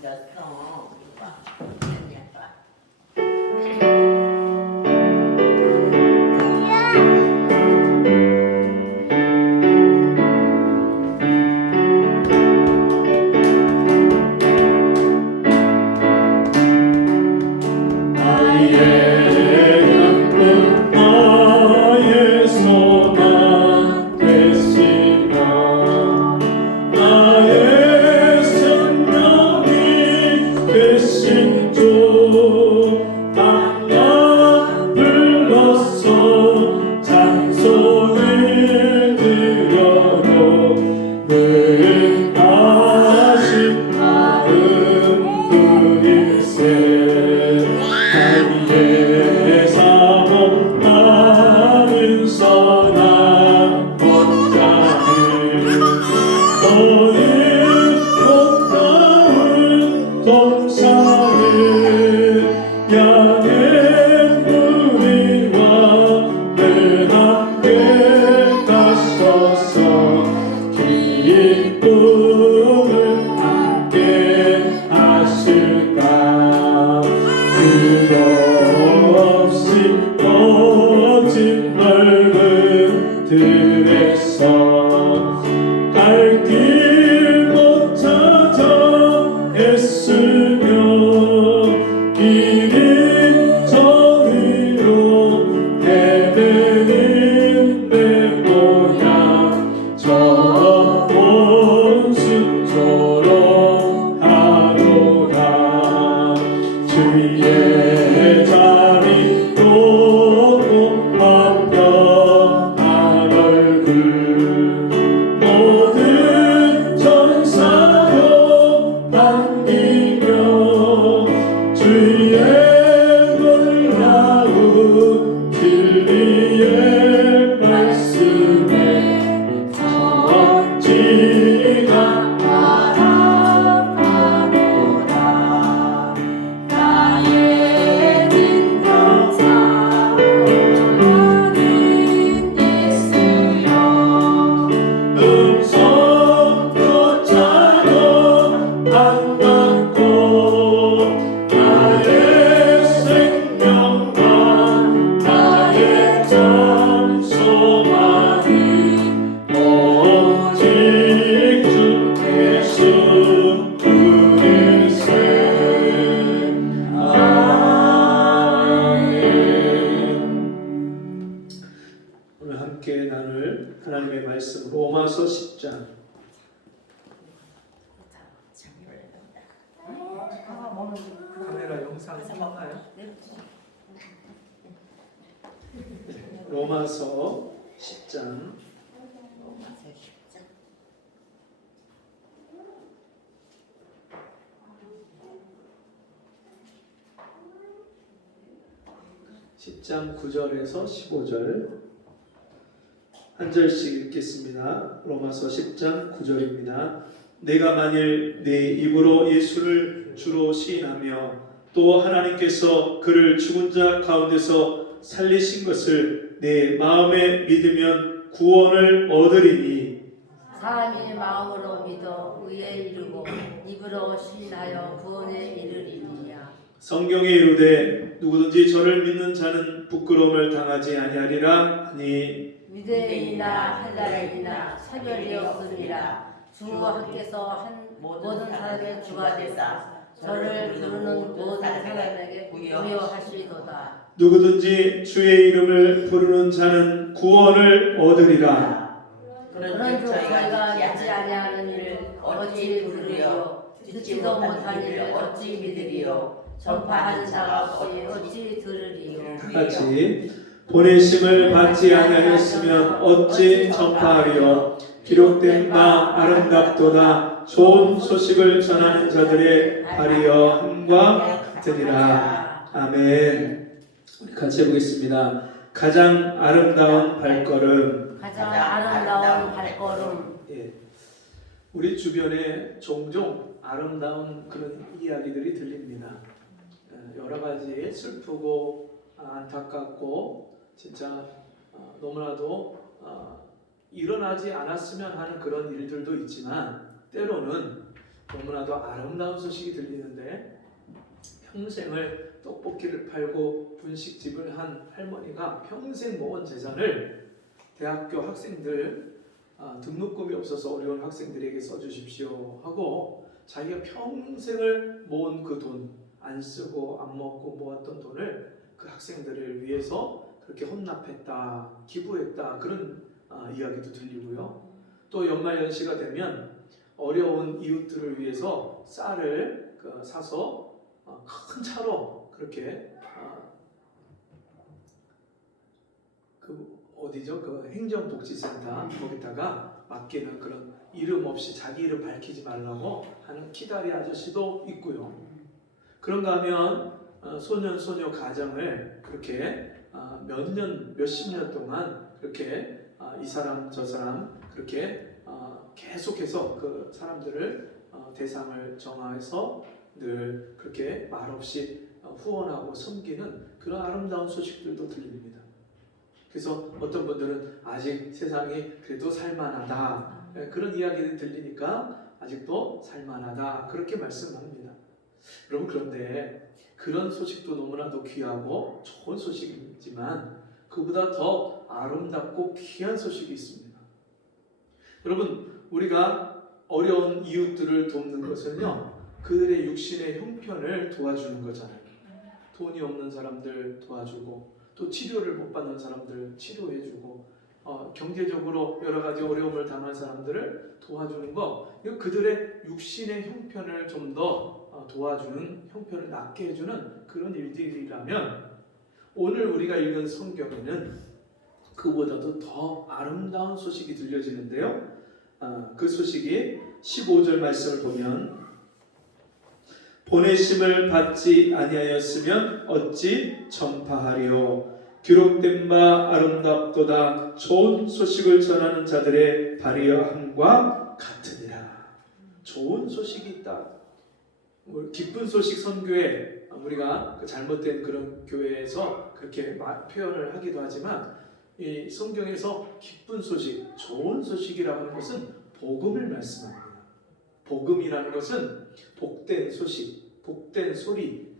묻었어. 하나님의 말씀 로마서 10장 카메라 영상 나와요? 로마서 10장 10장 9절에서 15절 한 절씩 읽겠습니다. 로마서 10장 9절입니다. 내가 만일 내 입으로 예수를 주로 시인하며 또 하나님께서 그를 죽은 자 가운데서 살리신 것을 내 마음에 믿으면 구원을 얻으리니 사람이 마음으로 믿어 의에 이르고 입으로 시인하여 구원에 이르리니라. 성경에 이르되 누구든지 저를 믿는 자는 부끄러움을 당하지 아니하리라 하니 유대인이나 헬라인이나 차별이 없음이라. 주와 함께서 한 모든 사람의 주가 되사 저를 부르는 모든 사람에게 부여하시도다. 누구든지 주의 이름을 부르는 자는 구원을 얻으리라. 그런즉 저희가 믿지 아니하는 일을 어찌 부르리요? 듣지도 못한 일을 어찌 믿으리요? 전파하는 자가 없이 어찌 들으리요? 같이 보내심을 받지 아니하였으면 어찌 전파하리요? 기록된 바 아름답도다. 좋은 소식을 전하는 자들의 발이여 함과 같으리라. 아멘. 우리 같이 해보겠습니다. 가장 아름다운 발걸음. 가장 아름다운 발걸음. 예. 우리 주변에 종종 아름다운 그런 이야기들이 들립니다. 여러 가지 슬프고 안타깝고 진짜 너무나도 일어나지 않았으면 하는 그런 일들도 있지만 때로는 너무나도 아름다운 소식이 들리는데 평생을 떡볶이를 팔고 분식집을 한 할머니가 평생 모은 재산을 대학교 학생들 등록금이 없어서 어려운 학생들에게 써주십시오 하고 자기가 평생을 모은 그 돈 안 쓰고 안 먹고 모았던 돈을 그 학생들을 위해서 그렇게 헌납했다, 기부했다 그런 이야기도 들리고요. 또 연말연시가 되면 어려운 이웃들을 위해서 쌀을 사서 큰 차로 그렇게 그 어디죠? 그 행정복지센터 거기다가 맡기는 그런 이름 없이 자기 이름 밝히지 말라고 하는 키다리 아저씨도 있고요. 그런가 하면 소년 소녀 가정을 그렇게 몇십 년 동안 그렇게 이 사람 저 사람 그렇게 계속해서 그 사람들을 대상을 정해서 늘 그렇게 말없이 후원하고 섬기는 그런 아름다운 소식들도 들립니다. 그래서 어떤 분들은 아직 세상이 그래도 살만하다 그런 이야기를 들리니까 아직도 살만하다 그렇게 말씀합니다. 여러분 그런데 그런 소식도 너무나도 귀하고 좋은 소식이지만 그보다 더 아름답고 귀한 소식이 있습니다. 여러분 우리가 어려운 이웃들을 돕는 것은요 그들의 육신의 형편을 도와주는 거잖아요. 돈이 없는 사람들 도와주고 또 치료를 못 받는 사람들 치료해주고 경제적으로 여러 가지 어려움을 당한 사람들을 도와주는 거 이거 그들의 육신의 형편을 좀 더 도와주는 형편을 낫게 해주는 그런 일들이라면 오늘 우리가 읽은 성경에는 그보다도 더 아름다운 소식이 들려지는데요. 그 소식이 15절 말씀을 보면 보내심을 받지 아니하였으면 어찌 전파하리요. 기록된 바 아름답도다. 좋은 소식을 전하는 자들의 발휘함과 같으니라. 좋은 소식이 있다. 기쁜 소식 선교회 우리가 잘못된 그런 교회에서 그렇게 표현을 하기도 하지만 이 성경에서 기쁜 소식, 좋은 소식이라고 하는 것은 복음을 말씀합니다. 복음이라는 것은 복된 소식, 복된 소리,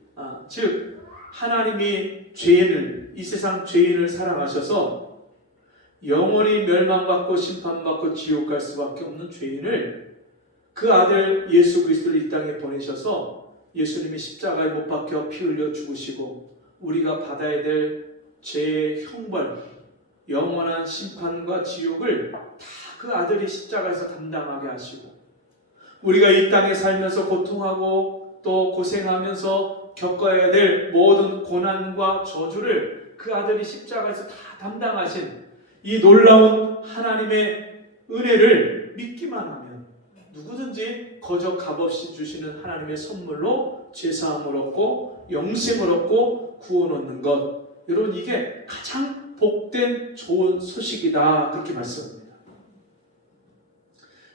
즉 하나님이 이 세상 죄인을 사랑하셔서 영원히 멸망받고 심판받고 지옥 갈 수밖에 없는 죄인을 그 아들 예수 그리스도를 이 땅에 보내셔서 예수님이 십자가에 못 박혀 피 흘려 죽으시고 우리가 받아야 될 죄의 형벌, 영원한 심판과 지옥을 다 그 아들이 십자가에서 담당하게 하시고 우리가 이 땅에 살면서 고통하고 또 고생하면서 겪어야 될 모든 고난과 저주를 그 아들이 십자가에서 다 담당하신 이 놀라운 하나님의 은혜를 믿기만 하면 누구든지 거저 값없이 주시는 하나님의 선물로 죄사함을 얻고 영생을 얻고 구원 얻는 것, 여러분 이게 가장 복된 좋은 소식이다 그렇게 말씀합니다.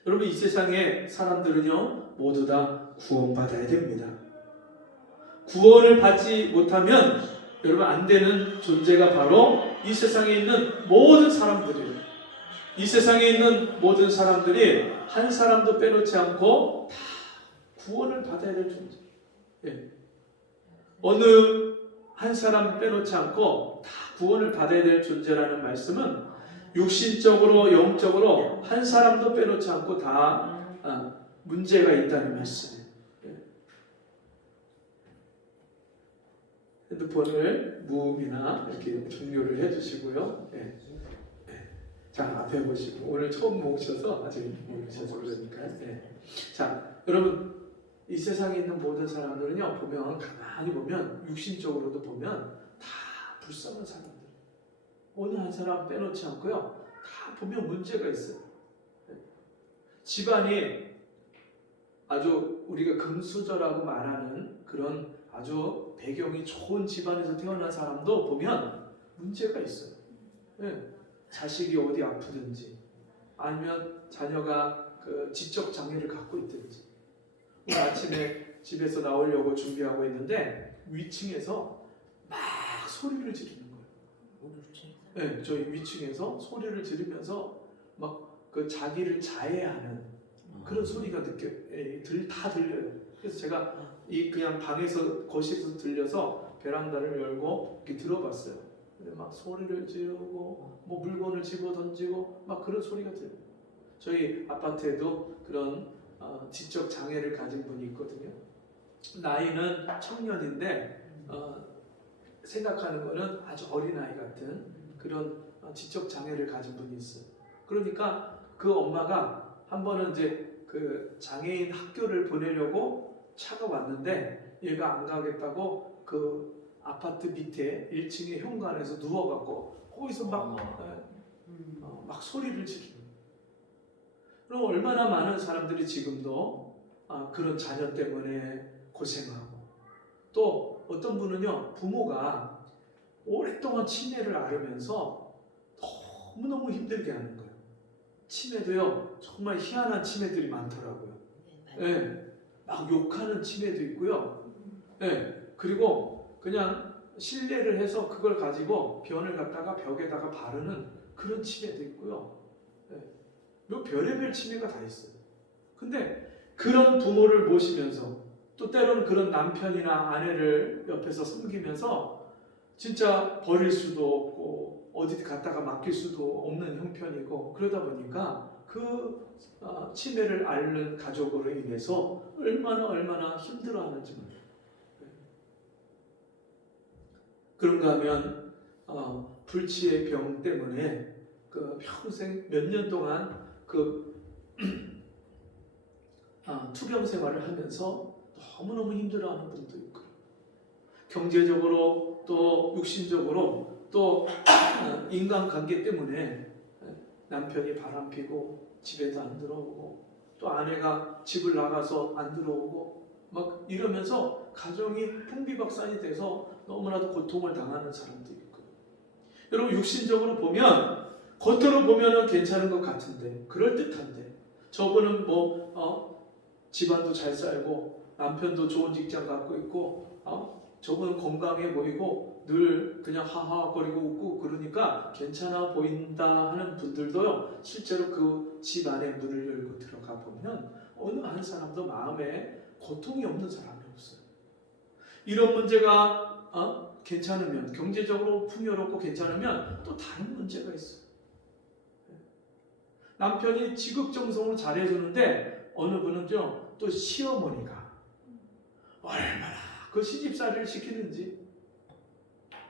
여러분 이 세상의 사람들은요 모두 다 구원받아야 됩니다. 구원을 받지 못하면 여러분 안 되는 존재가 바로 이 세상에 있는 모든 사람들이에요. 이 세상에 있는 모든 사람들이 한 사람도 빼놓지 않고 다 구원을 받아야 될 존재. 예. 어느 한 사람 빼놓지 않고 다 구원을 받아야 될 존재라는 말씀은 육신적으로 영적으로 한 사람도 빼놓지 않고 다 문제가 있다는 말씀이에요. 핸드폰을 무음이나 이렇게 종료를 해주시고요. 네. 네. 자 앞에 보시고 오늘 처음 모셔서 아직 모르셔서 그러니까. 네. 자 여러분 이 세상에 있는 모든 사람들은요 보면 가만히 보면 육신적으로도 보면 다 불쌍한 사람들. 어느 한 사람 빼놓지 않고요 다 보면 문제가 있어요. 네. 집안이 아주 우리가 금수저라고 말하는 그런 아주 배경이 좋은 집안에서 태어난 사람도 보면 문제가 있어요. 네. 자식이 어디 아프든지 아니면 자녀가 그 지적 장애를 갖고 있든지 오늘 아침에 집에서 나오려고 준비하고 있는데 위층에서 막 소리를 지르는 거예요. 네, 저희 위층에서 소리를 지르면서 막 그 자기를 자해하는 그런 소리가 다 들려요. 그래서 제가 이 그냥 방에서 거실에서 들려서 베란다를 열고 이렇게 들어봤어요. 근데 막 소리를 지르고 뭐 물건을 집어 던지고 막 그런 소리가 들려요. 저희 아파트에도 그런 지적 장애를 가진 분이 있거든요. 나이는 청년인데 생각하는 거는 아주 어린아이 같은 그런 지적 장애를 가진 분이 있어요. 그러니까 그 엄마가 한 번은 이제 그 장애인 학교를 보내려고 차가 왔는데 얘가 안 가겠다고 그 아파트 밑에 1층의 현관에서 누워갖고 거기서 막 소리를 지르는. 그럼 얼마나 많은 사람들이 지금도 그런 자녀 때문에 고생하고, 또 어떤 분은요 부모가 오랫동안 치매를 앓으면서 너무너무 힘들게 하는 거예요. 치매도요 정말 희한한 치매들이 많더라고요. 예, 막 욕하는 치매도 있고요. 예, 그리고 그냥 실례를 해서 그걸 가지고 변을 갖다가 벽에다가 바르는 그런 치매도 있고요. 예, 뭐 별의별 치매가 다 있어요. 근데 그런 부모를 모시면서 또 때로는 그런 남편이나 아내를 옆에서 섬기면서 진짜 버릴 수도 없고 어디 갔다가 맡길 수도 없는 형편이고, 그러다 보니까 그 치매를 앓는 가족으로 인해서 얼마나 힘들어하는지 몰라요. 그런가 하면 불치의 병 때문에 그 평생 몇 년 동안 그 투병 생활을 하면서 너무너무 힘들어하는 분도 있고, 경제적으로 또 육신적으로 또 인간관계 때문에 남편이 바람피고 집에도 안 들어오고 또 아내가 집을 나가서 안 들어오고 막 이러면서 가정이 풍비박산이 돼서 너무나도 고통을 당하는 사람도 있고, 여러분 육신적으로 보면 겉으로 보면은 괜찮은 것 같은데 그럴듯한데 저분은 집안도 잘 살고 남편도 좋은 직장 갖고 있고 저분은 건강해 보이고 늘 그냥 하하거리고 웃고 그러니까 괜찮아 보인다 하는 분들도요, 실제로 그 집 안에 문을 열고 들어가 보면 어느 한 사람도 마음에 고통이 없는 사람이 없어요. 이런 문제가 괜찮으면, 경제적으로 풍요롭고 괜찮으면 또 다른 문제가 있어요. 남편이 지극정성으로 잘해주는데 어느 분은요 또 시어머니가 얼마나 그 시집살이를 시키는지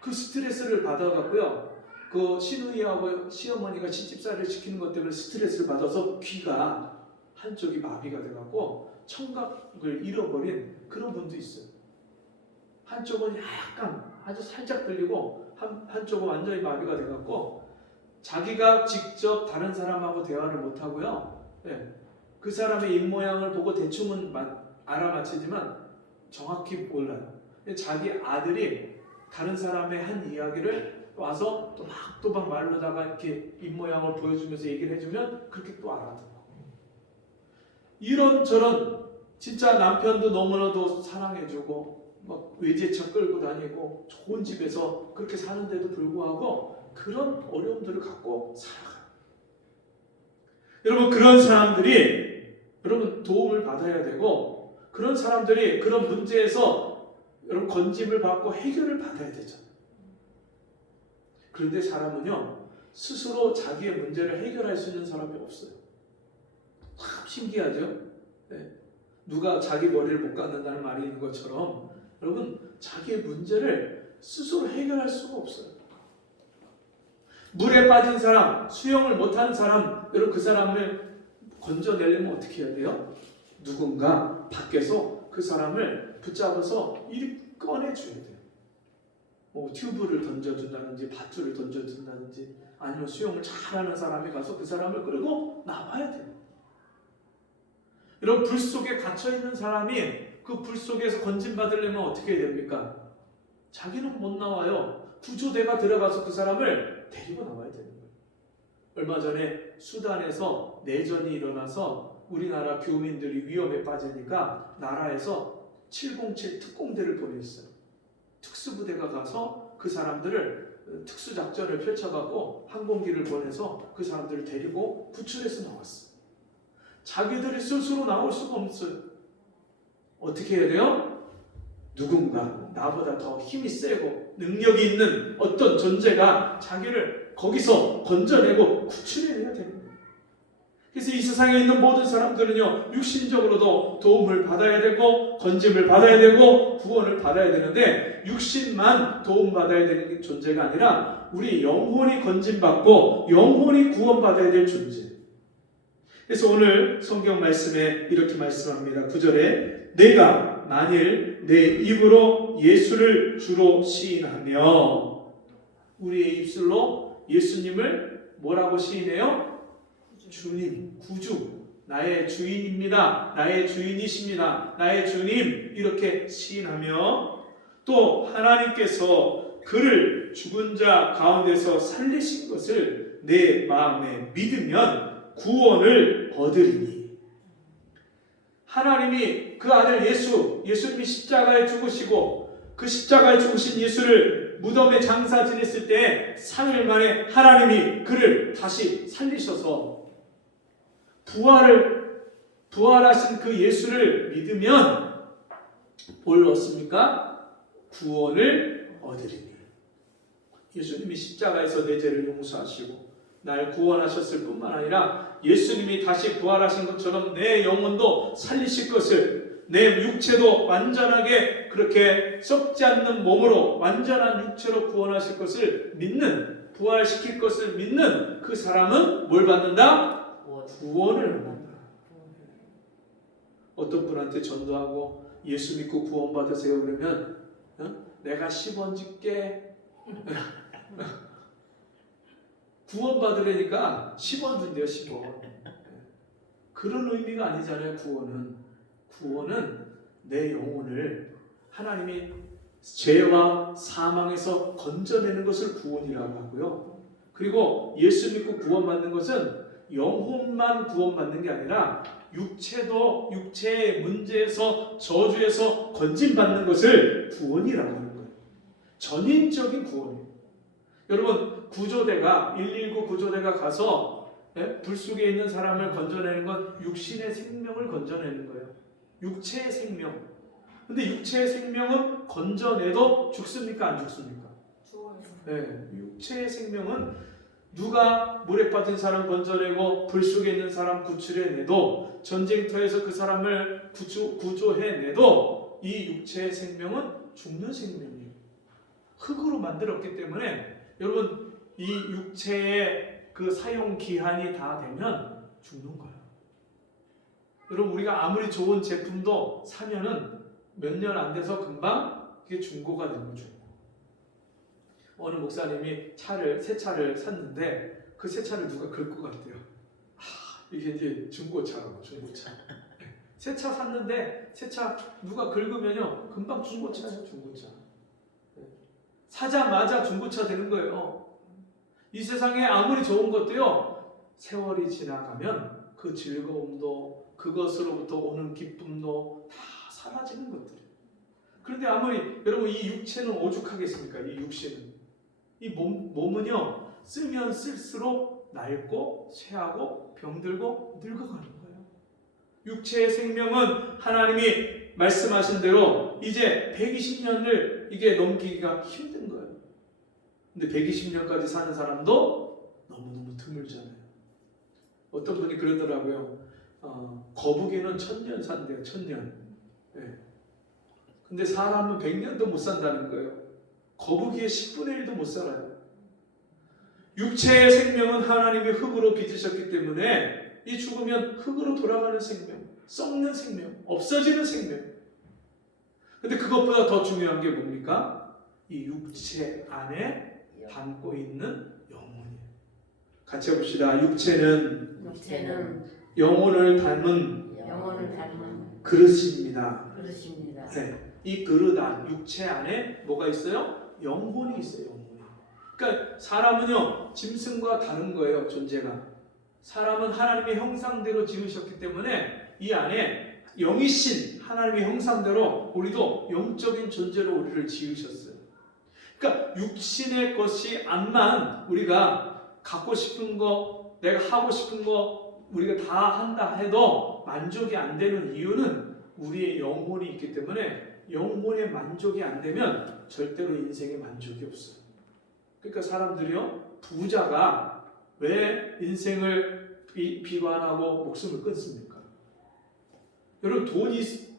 그 스트레스를 받아갖고요, 그 시누이하고 시어머니가 시집살이를 시키는 것 때문에 스트레스를 받아서 귀가 한쪽이 마비가 돼갖고 청각을 잃어버린 그런 분도 있어요. 한쪽은 약간 아주 살짝 들리고 한쪽은 완전히 마비가 돼갖고 자기가 직접 다른 사람하고 대화를 못하고요, 그 사람의 입모양을 보고 대충은 알아맞히지만 정확히 몰라요. 자기 아들이 다른 사람의 한 이야기를 와서 또박 말로다가 이렇게 입모양을 보여주면서 얘기를 해주면 그렇게 또 알아듣고, 이런저런 진짜 남편도 너무나도 사랑해주고 막 외제차 끌고 다니고 좋은 집에서 그렇게 사는데도 불구하고 그런 어려움들을 갖고 살아가요. 여러분 그런 사람들이 여러분 도움을 받아야 되고, 그런 사람들이 그런 문제에서 여러분 건짐을 받고 해결을 받아야 되잖아요. 그런데 사람은요 스스로 자기의 문제를 해결할 수 있는 사람이 없어요. 참 신기하죠? 누가 자기 머리를 못 깎는다는 말이 있는 것처럼 여러분 자기의 문제를 스스로 해결할 수가 없어요. 물에 빠진 사람, 수영을 못하는 사람, 여러분 그 사람을 건져내려면 어떻게 해야 돼요? 누군가 밖에서 그 사람을 붙잡아서 이리 꺼내줘야 돼요. 튜브를 던져준다든지 밧줄을 던져준다든지 아니면 수영을 잘하는 사람이 가서 그 사람을 끌고 나와야 돼요. 여러분 불 속에 갇혀있는 사람이 그 불 속에서 건진받으려면 어떻게 해야 됩니까? 자기는 못 나와요. 구조대가 들어가서 그 사람을 데리고 나와야 되는 거예요. 얼마 전에 수단에서 내전이 일어나서 우리나라 교민들이 위험에 빠지니까 나라에서 707 특공대를 보냈어요. 특수부대가 가서 그 사람들을 특수작전을 펼쳐가고 항공기를 보내서 그 사람들을 데리고 구출해서 나왔어요. 자기들이 스스로 나올 수가 없어요. 어떻게 해야 돼요? 누군가 나보다 더 힘이 세고 능력이 있는 어떤 존재가 자기를 거기서 건져내고 구출해내야 됩니다. 그래서 이 세상에 있는 모든 사람들은요, 육신적으로도 도움을 받아야 되고 건짐을 받아야 되고 구원을 받아야 되는데, 육신만 도움받아야 되는 존재가 아니라 우리 영혼이 건짐받고 영혼이 구원받아야 될 존재. 그래서 오늘 성경 말씀에 이렇게 말씀합니다. 9절에 내가 만일 내 입으로 예수를 주로 시인하며, 우리의 입술로 예수님을 뭐라고 시인해요? 주님, 구주, 나의 주인입니다. 나의 주인이십니다. 나의 주님, 이렇게 시인하며, 또 하나님께서 그를 죽은 자 가운데서 살리신 것을 내 마음에 믿으면 구원을 얻으리니. 하나님이 그 아들 예수님이 십자가에 죽으시고 그 십자가에 죽으신 예수를 무덤에 장사 지냈을 때 3일 만에 하나님이 그를 다시 살리셔서 부활하신 그 예수를 믿으면 뭘 얻습니까? 구원을 얻으리니. 예수님이 십자가에서 내 죄를 용서하시고 날 구원하셨을 뿐만 아니라 예수님이 다시 부활하신 것처럼 내 영혼도 살리실 것을, 내 육체도 완전하게 그렇게 썩지 않는 몸으로 완전한 육체로 구원하실 것을 믿는, 부활시킬 것을 믿는 그 사람은 뭘 받는다? 구원을 받는다. 어떤 분한테 전도하고 예수 믿고 구원 받으세요 그러면 내가 10원 줄게. 구원 받으려니까 10원 준대요. 10원. 그런 의미가 아니잖아요. 구원은 내 영혼을 하나님이 죄와 사망에서 건져내는 것을 구원이라고 하고요. 그리고 예수 믿고 구원받는 것은 영혼만 구원받는 게 아니라 육체도 육체의 문제에서, 저주에서 건진받는 것을 구원이라고 하는 거예요. 전인적인 구원이에요. 여러분, 구조대가 119 구조대가 가서 불 속에 있는 사람을 건져내는 건 육신의 생명을 건져내는 거예요. 육체의 생명. 근데 육체의 생명은 건져내도 죽습니까? 안 죽습니까? 죽어요. 네, 육체의 생명은 누가 물에 빠진 사람 건져내고 불 속에 있는 사람 구출해내도, 전쟁터에서 그 사람을 구조해내도 이 육체의 생명은 죽는 생명이에요. 흙으로 만들었기 때문에 여러분, 이 육체의 그 사용 기한이 다 되면 죽는 거예요. 여러분, 우리가 아무리 좋은 제품도 사면은 몇 년 안 돼서 금방 그게 중고가 되는 거죠. 어느 목사님이 새 차를 샀는데 그 새 차를 누가 긁을 것 같아요. 이게 이제 중고차라고, 중고차. 새 차 샀는데 새 차 누가 긁으면요 금방 중고차예요, 중고차. 사자마자 중고차 되는 거예요. 이 세상에 아무리 좋은 것도요, 세월이 지나가면 그 즐거움도, 그것으로부터 오는 기쁨도 다 사라지는 것들이에요. 그런데 아무리 여러분, 이 육체는 오죽하겠습니까? 이 육신은, 이 몸은요 쓰면 쓸수록 낡고 쇠하고 병들고 늙어가는 거예요. 육체의 생명은 하나님이 말씀하신 대로 이제 120년을 이게 넘기기가 힘든 거예요. 근데 120년까지 사는 사람도 너무너무 드물잖아요. 어떤 분이 그러더라고요. 거북이는 1000년 산대요. 1000년. 네. 근데 사람은 100년도 못 산다는 거예요. 거북이의 10분의 1도 못 살아요. 육체의 생명은 하나님이 흙으로 빚으셨기 때문에 이 죽으면 흙으로 돌아가는 생명, 썩는 생명, 없어지는 생명. 근데 그것보다 더 중요한 게 뭡니까? 이 육체 안에 담고 있는 영혼이에요. 같이 해봅시다. 육체는 영혼을 닮은 그릇입니다. 네. 이 그릇 안, 육체 안에 뭐가 있어요? 영혼이 있어요. 영혼이. 그러니까 사람은요 짐승과 다른 거예요. 존재가. 사람은 하나님의 형상대로 지으셨기 때문에 이 안에 영이신 하나님의 형상대로 우리도 영적인 존재로 우리를 지으셨어요. 그러니까 육신의 것이 암만 우리가 갖고 싶은 거, 내가 하고 싶은 거, 우리가 다 한다 해도 만족이 안 되는 이유는 우리의 영혼이 있기 때문에 영혼의 만족이 안 되면 절대로 인생에 만족이 없어요. 그러니까 사람들이요, 부자가 왜 인생을 비관하고 목숨을 끊습니까? 여러분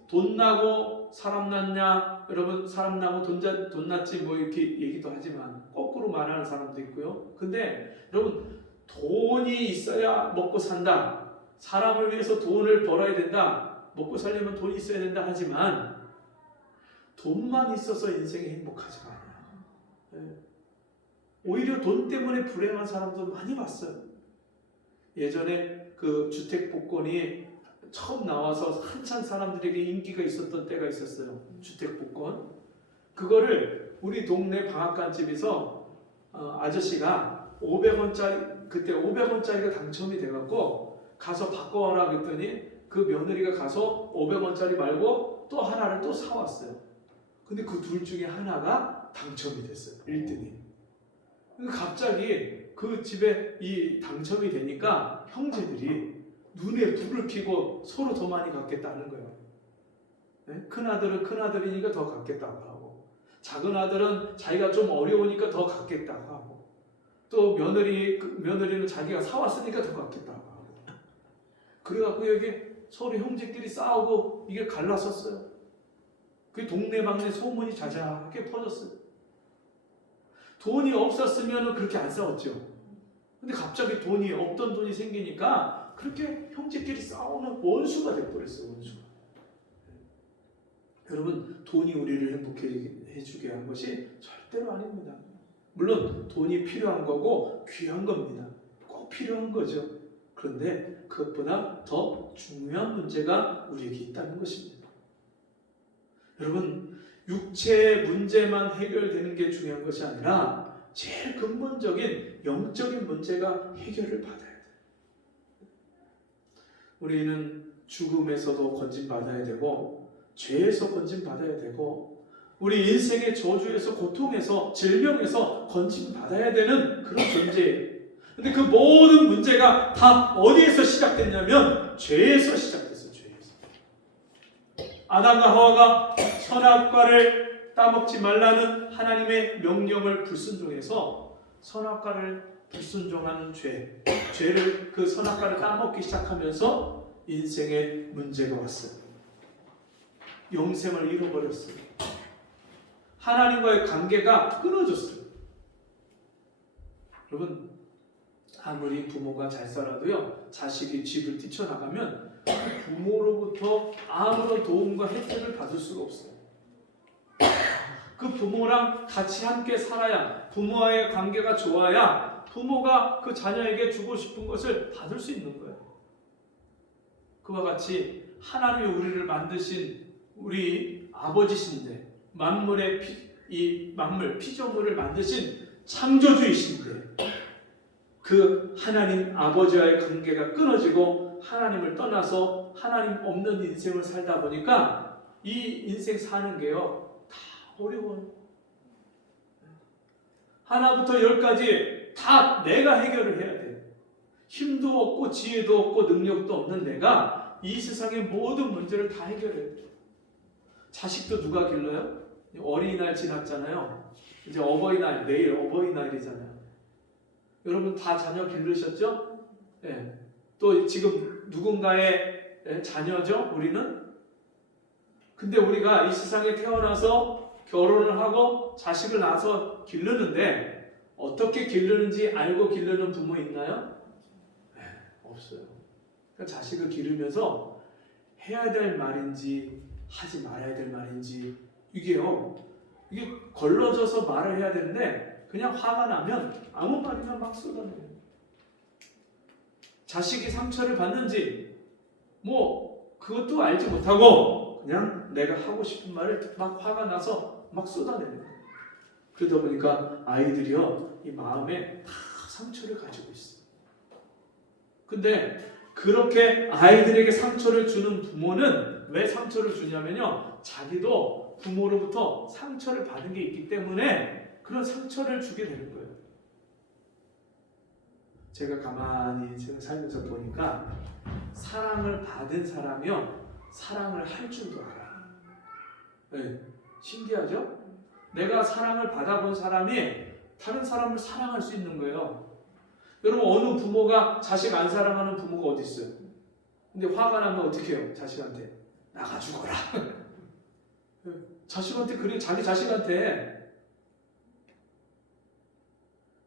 돈 나고 사람 났냐? 여러분 사람 나고 돈 났지 뭐 이렇게 얘기도 하지만 거꾸로 말하는 사람도 있고요. 근데 여러분 돈이 있어야 먹고 산다. 사람을 위해서 돈을 벌어야 된다. 먹고 살려면 돈이 있어야 된다 하지만 돈만 있어서 인생이 행복하지 않아요. 오히려 돈 때문에 불행한 사람도 많이 봤어요. 예전에 그 주택 복권이 처음 나와서 한참 사람들에게 인기가 있었던 때가 있었어요. 주택 복권. 그거를 우리 동네 방앗간집에서 아저씨가 500원짜리 그때 500원짜리가 당첨이 돼갖고 가서 바꿔와라 그랬더니 그 며느리가 가서 500원짜리 말고 또 하나를 또 사왔어요. 근데 그 둘 중에 하나가 당첨이 됐어요. 1등이. 갑자기 그 집에 이 당첨이 되니까 형제들이 눈에 불을 켜고 서로 더 많이 갖겠다는 거예요. 네? 큰아들은 큰아들이니까 더 갖겠다고 하고, 작은 아들은 자기가 좀 어려우니까 더 갖겠다고 하고, 또 며느리는 자기가 사왔으니까 더 갖겠다고 하고. 그래갖고 여기 서로 형제끼리 싸우고 이게 갈랐었어요. 그 동네방네 소문이 자자하게 퍼졌어요. 돈이 없었으면 그렇게 안 싸웠죠. 근데 갑자기 없던 돈이 생기니까 그렇게 형제끼리 싸우는 원수가 돼버렸어요. 원수가. 여러분 돈이 우리를 행복해 주게 한 것이 절대로 아닙니다. 물론 돈이 필요한 거고 귀한 겁니다. 꼭 필요한 거죠. 그런데 그것보다 더 중요한 문제가 우리에게 있다는 것입니다. 여러분 육체의 문제만 해결되는 게 중요한 것이 아니라 제일 근본적인 영적인 문제가 해결을 받아야 돼요. 우리는 죽음에서도 건진받아야 되고 죄에서 건진받아야 되고 우리 인생의 저주에서 고통에서 질병에서 건진받아야 되는 그런 존재예요. 근데 그 모든 문제가 다 어디에서 시작됐냐면 죄에서 시작됐어요. 죄에서. 아담과 하와가 선악과를 따먹지 말라는 하나님의 명령을 불순종해서 선악과를 불순종하는 죄를 그 선악과를 따먹기 시작하면서 인생에 문제가 왔어요. 영생을 잃어버렸어요. 하나님과의 관계가 끊어졌어요. 여러분 아무리 부모가 잘 살아도요 자식이 집을 뛰쳐나가면 부모로부터 아무런 도움과 혜택을 받을 수가 없어요. 그 부모랑 같이 함께 살아야 부모와의 관계가 좋아야 부모가 그 자녀에게 주고 싶은 것을 받을 수 있는 거예요. 그와 같이 하나님이 우리를 만드신 우리 아버지신데 만물 피조물을 만드신 창조주이신데 그 하나님 아버지와의 관계가 끊어지고 하나님을 떠나서 하나님 없는 인생을 살다 보니까 이 인생 사는 게요 다 어려워요. 하나부터 열까지 다 내가 해결을 해야 돼요. 힘도 없고 지혜도 없고 능력도 없는 내가 이 세상의 모든 문제를 다 해결해요. 자식도 누가 길러요? 어린이날 지났잖아요. 이제 어버이날, 내일 어버이날이잖아요. 여러분 다 자녀 기르셨죠? 네. 또 지금 누군가의 자녀죠? 우리는? 근데 우리가 이 세상에 태어나서 결혼을 하고 자식을 낳아서 기르는데 어떻게 기르는지 알고 기르는 부모 있나요? 네, 없어요. 그러니까 자식을 기르면서 해야 될 말인지 하지 말아야 될 말인지 이게 걸러져서 말을 해야 되는데 그냥 화가 나면 아무 말이나 막 쏟아내요. 자식이 상처를 받는지 그것도 알지 못하고 그냥 내가 하고 싶은 말을 막 화가 나서 막 쏟아내요. 그러다 보니까 아이들이요 이 마음에 다 상처를 가지고 있어요. 근데 그렇게 아이들에게 상처를 주는 부모는 왜 상처를 주냐면요 자기도 부모로부터 상처를 받은 게 있기 때문에 그런 상처를 주게 되는 거예요. 제가 가만히 제가 살면서 보니까 사랑을 받은 사람이요 사랑을 할 줄도 알아. 네, 신기하죠? 내가 사랑을 받아본 사람이 다른 사람을 사랑할 수 있는 거예요. 여러분 어느 부모가 자식 안 사랑하는 부모가 어디 있어요? 근데 화가 나면 어떻게 해요? 자식한테 나가 죽어라. 자식한테 그래 자기 자식한테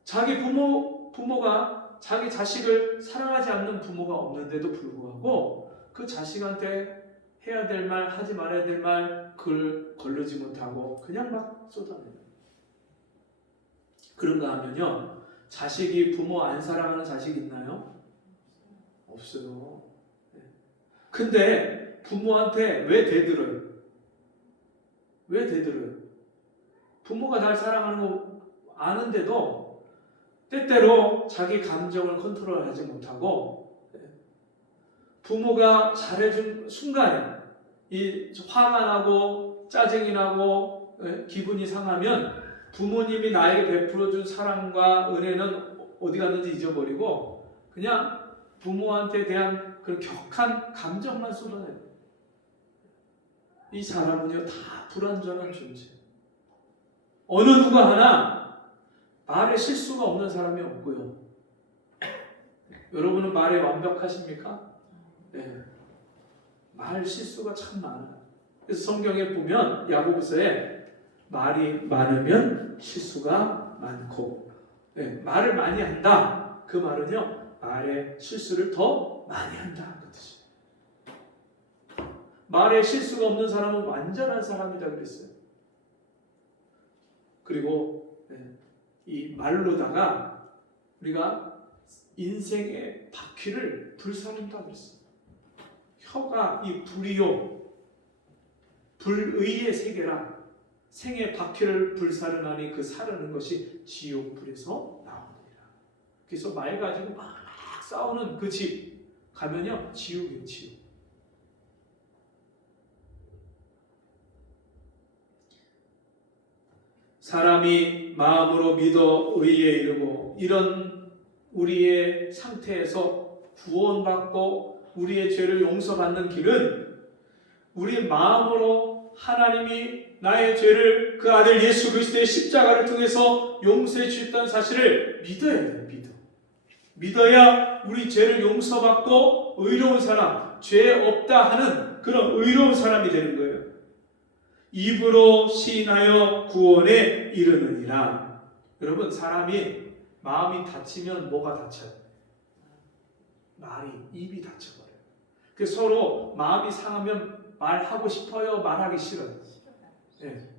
자기 부모가 자기 자식을 사랑하지 않는 부모가 없는데도 불구하고 그 자식한테 해야 될 말 하지 말아야 될 말 그걸 거르지 못하고 그냥 막 쏟아내요. 그런가 하면요 자식이 부모 안 사랑하는 자식 있나요? 없어요. 근데 부모한테 왜 대들어요? 왜 대들어요? 부모가 날 사랑하는 거 아는데도 때때로 자기 감정을 컨트롤하지 못하고 부모가 잘해준 순간에 이 화가 나고 짜증이 나고 기분이 상하면 부모님이 나에게 베풀어준 사랑과 은혜는 어디 갔는지 잊어버리고 그냥 부모한테 대한 그런 격한 감정만 쏟아내요. 이 사람은요 다 불완전한 존재. 어느 누가 하나 말에 실수가 없는 사람이 없고요. 여러분은 말에 완벽하십니까? 네. 말 실수가 참 많아요. 그래서 성경에 보면 야고보서에 말이 많으면 실수가 많고 말을 많이 한다. 그 말은요 말에 실수를 더 많이 한다 그 뜻이에요. 말에 실수가 없는 사람은 완전한 사람이다 그랬어요. 그리고 이 말로다가 우리가 인생의 바퀴를 불사른다 그랬어요. 혀가 이 불이요 불의의 세계라 생의 바퀴를 불사르나니 그 사르는 것이 지옥불에서 나오느니라. 그래서 말 가지고 막 싸우는 그 집 가면요 지옥이에요. 지옥. 사람이 마음으로 믿어 의에 이르고 이런 우리의 상태에서 구원받고 우리의 죄를 용서받는 길은 우리 마음으로 하나님이 나의 죄를 그 아들 예수 그리스도의 십자가를 통해서 용서해 주셨다는 사실을 믿어야 돼요. 믿어야 우리 죄를 용서받고 의로운 사람, 죄 없다 하는 그런 의로운 사람이 되는 거예요. 입으로 시인하여 구원에 이르느니라. 여러분 사람이 마음이 다치면 뭐가 다쳐요? 말이 입이 다쳐버려요. 그래서 서로 마음이 상하면 말하고 싶어요? 말하기 싫어요? 네.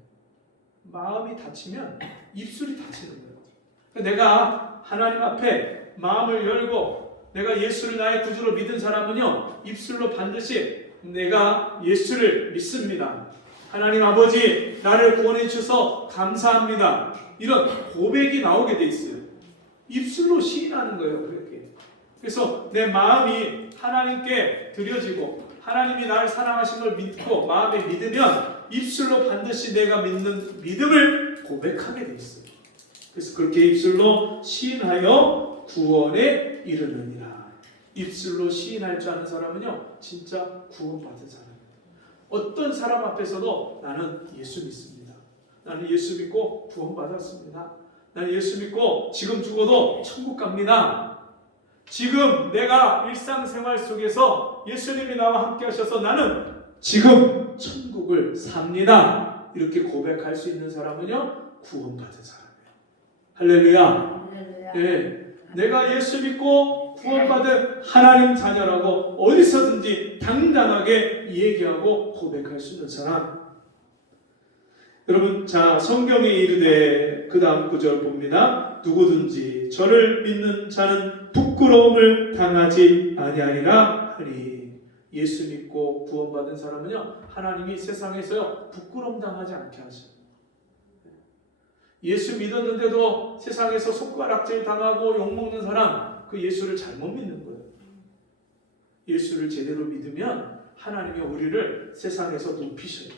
마음이 다치면 입술이 다치는 거예요. 내가 하나님 앞에 마음을 열고 내가 예수를 나의 구주로 믿은 사람은요 입술로 반드시 내가 예수를 믿습니다. 하나님 아버지 나를 구원해 주셔서 감사합니다. 이런 고백이 나오게 돼 있어요. 입술로 시인하는 거예요. 그렇게. 그래서 내 마음이 하나님께 드려지고 하나님이 나를 사랑하신 걸 믿고 마음에 믿으면 입술로 반드시 내가 믿는 믿음을 고백하게 돼 있어요. 그래서 그렇게 입술로 시인하여 구원에 이르느니라. 입술로 시인할 줄 아는 사람은요 진짜 구원받은 사람입니다. 어떤 사람 앞에서도 나는 예수 믿습니다. 나는 예수 믿고 구원받았습니다. 나는 예수 믿고 지금 죽어도 천국 갑니다. 지금 내가 일상생활 속에서 예수님이 나와 함께 하셔서 나는 지금 천국을 삽니다. 이렇게 고백할 수 있는 사람은요 구원받은 사람이에요. 할렐루야. 네, 내가 예수 믿고 구원받은 하나님 자녀라고 어디서든지 당당하게 얘기하고 고백할 수 있는 사람. 여러분, 자 성경에 이르되 그 다음 구절 봅니다. 누구든지 저를 믿는 자는 부끄러움을 당하지 아니하리라 하니. 예수 믿고 구원받은 사람은요 하나님이 세상에서요 부끄러움 당하지 않게 하셔요. 예수 믿었는데도 세상에서 손가락질 당하고 욕먹는 사람, 그 예수를 잘못 믿는 거예요. 예수를 제대로 믿으면 하나님이 우리를 세상에서 높이셔요.